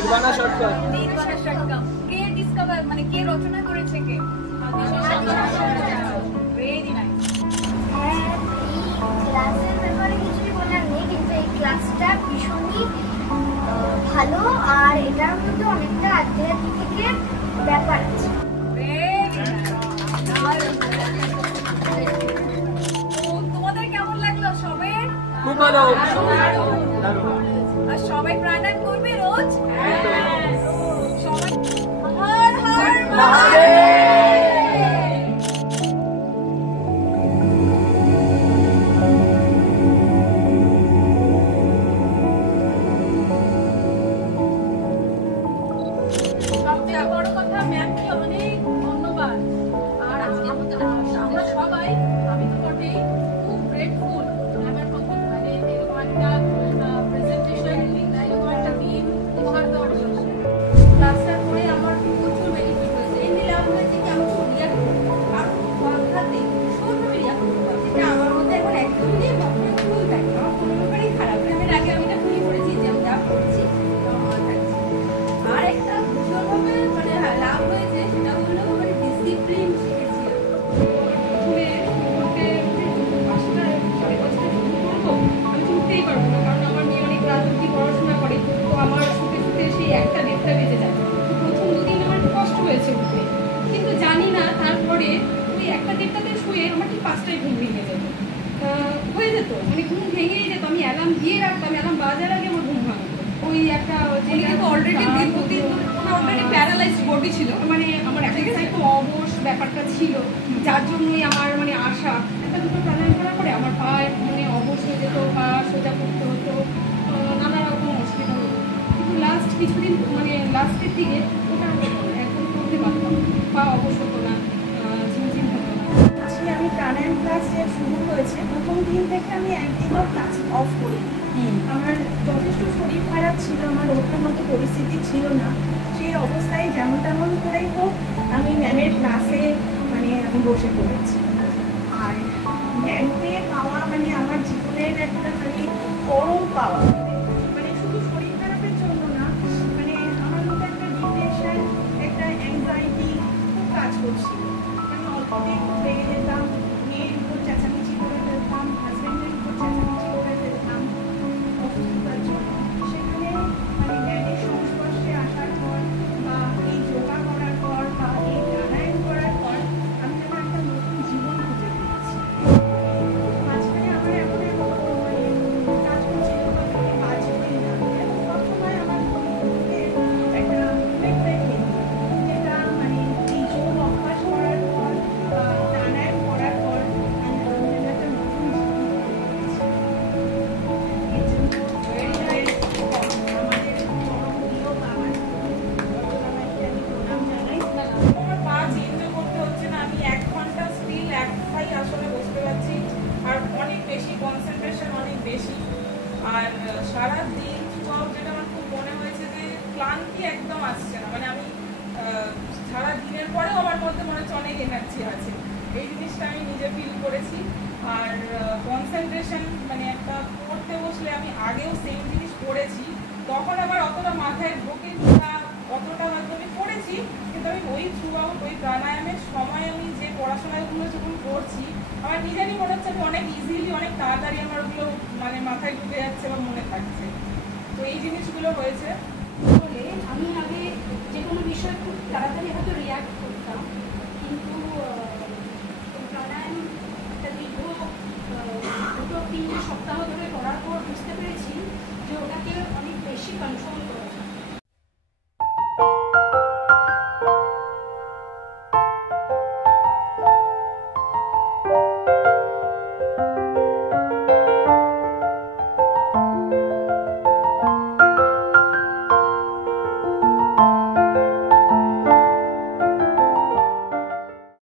নির্বাণা সরকার। নির্বাণা সরকার কে discover মানে কে রচনা করেছে কে? Very nice. হ্যাঁ, এই ক্লাসের ব্যাপারে কিছুই বলার নেই, কিন্তু এই ক্লাসটা ভীষণই ভালো আর এটার মধ্যে অনেকটা আধ্যাত্মিকের ব্যাপার আছে। তোমাদের কেমন লাগলো সবাই? খুব ভালো। আর সবাই প্রাণায়াম করবে রোজ? সবাই হর হর মহাদেব। সবচেয়ে বড় কথা ম্যামকে অনেক ধন্যবাদ। আর আমরা সবাই, আমি তো বটেই, খুব গ্রেটফুল ম্যামের প্রতি। মানে এরকম একটা প্রেজেন্টেশন, এরকম একটা দিন উপহার দেওয়ার জন্য। ক্লাসটার পরে আমার প্রচুর বেনিফিট হয়েছে। এমনি লাভ হয়েছে কি আমি খুব রিয়াক্ট করতে আর কথাতে ভীষণভাবে রিয়াক্ট করতাম, যেটা আমার মধ্যে এখন একদমই ভাবনা ভুল থাকে। আমার কোনো ব্যাপারেই খারাপ ম্যামের আগে আমি এটা ভুলই করেছি যে আমি যা করছি আর একটা ভীষণভাবে মানে লাভ হয়েছে, সেটা হলো মানে ডিসিপ্লিন শিখেছি। আমি ছুটতেই পারবো না, কারণ আমার মেয়ে অনেক রাত অব্দি পড়াশোনা করে, তো আমার ছুটে ছুটে সেই 1টা-1:30 বেজে যায়। তো প্রথম দুদিন আমার একটু কষ্ট হয়েছে উঠতে, কিন্তু জানি না তারপরে ওই 1টা-1:30তে শুয়ে আমার ঠিক 5টায় ঘুম ভেঙে যেত। হয়ে যেত মানে ঘুম ভেঙেই যেত। আমি অ্যালার্ম দিয়ে রাখতাম, অ্যালার্ম বাজার আগে আমার ঘুম ভাঙতো। ওই একটা অলরেডি অলরেডি প্যারালাইজড বডি ছিল, মানে আমার একটু অবশ ব্যাপারটা ছিল, যার জন্যই আমার মানে আশা একটা দুটো প্রাণায়াম করার পরে আমার পা মানে অবশ হয়ে যেত, পা সোজা করতে হতো, নানা রকম অসুবিধা হতো। কিন্তু লাস্ট কিছুদিন মানে লাস্টের দিকে ওটা একদম করতে পারতাম, পা অবশ হতো না, ঝিমঝিম হতো না। আসলে আমি প্রাণায়াম ক্লাস যে শুরু হয়েছে প্রথম দিন থেকে আমি একদিনও ক্লাস অফ করি। আমার যথেষ্ট শরীর খারাপ ছিল, আমার ওঠার মতো পরিস্থিতি ছিল না, সেই অবস্থায় যেমন তেমন করেই হোক আমি ম্যামের ক্লাসে মানে আমি বসে পড়েছি। আর ম্যামকে পাওয়া মানে আমার জীবনের একটা মানে পরম পাওয়া। মানে শুধু শরীর খারাপের জন্য না, মানে আমার মধ্যে একটা ডিপ্রেশন, একটা অ্যাংজাইটি খুব কাজ করছিল। আমি অল্পতেই একটু বেড়ে যেতাম, মেয়ের উপর চেঁচামেচি করে ফেলতাম, হাজব্যান্ডের উপর চেঁচামেচি করে ফেলতাম অসুস্থতার জন্য। সেখানে মানে ম্যামের সংস্পর্শে আসার পর বা এই যোগা করার পর বা এই প্রাণায়াম করার পর আমি যেন একটা নতুন জীবন খুঁজে পেয়েছি। মাঝখানে আমার এমন মানে কাজ করছিল বা কোনো কাজ করি না, এবং সবসময় আমার মধ্যে একটা রিগ্রেট নেই, যেটা মানে এই যোগ অভ্যাস করার পর বা প্রাণায়াম করার পর আমি যেন একটা নতুন জীবন খুঁজে পেয়েছি। এর জন্য আমাদের প্রিয় বাবা বাবাকে আমি প্রণাম জানাই। আমার পা চেঞ্জ করতে হচ্ছে না, আমি 1 ঘন্টা স্টিল একটাই আসলে বসতে পারছি, আর অনেক বেশি কনসেন্ট্রেশন, অনেক বেশি। আর সারা দিন সব যেটা আমার খুব মনে হয়েছে যে ক্লান্তি একদম আসছে না, মানে আমি সারা দিনের পরেও আমার মধ্যে মনে হচ্ছে অনেক এনার্জি আছে, এই জিনিসটা আমি নিজে ফিল করেছি। আর কনসেন্ট্রেশন মানে একটা পড়তে বসলে আমি আগেও সেম জিনিস পড়েছি, তখন আবার অতটা মাথায় ঢোকে না, অতটা হয়তো আমি পড়েছি, কিন্তু আমি ওই থ্রু আউট ওই প্রাণায়ামের সময় আমি যে পড়াশোনাগুলো যখন করছি আমার নিজেরই মনে হচ্ছে আমি অনেক ইজিলি, অনেক তাড়াতাড়ি আমার ওগুলো মানে মাথায় ঢুকে যাচ্ছে বা মনে থাকছে। তো এই জিনিসগুলো হয়েছে। বলে আমি আগে যে কোনো বিষয়ে খুব তাড়াতাড়ি হয়তো রিয়াক্ট করতাম,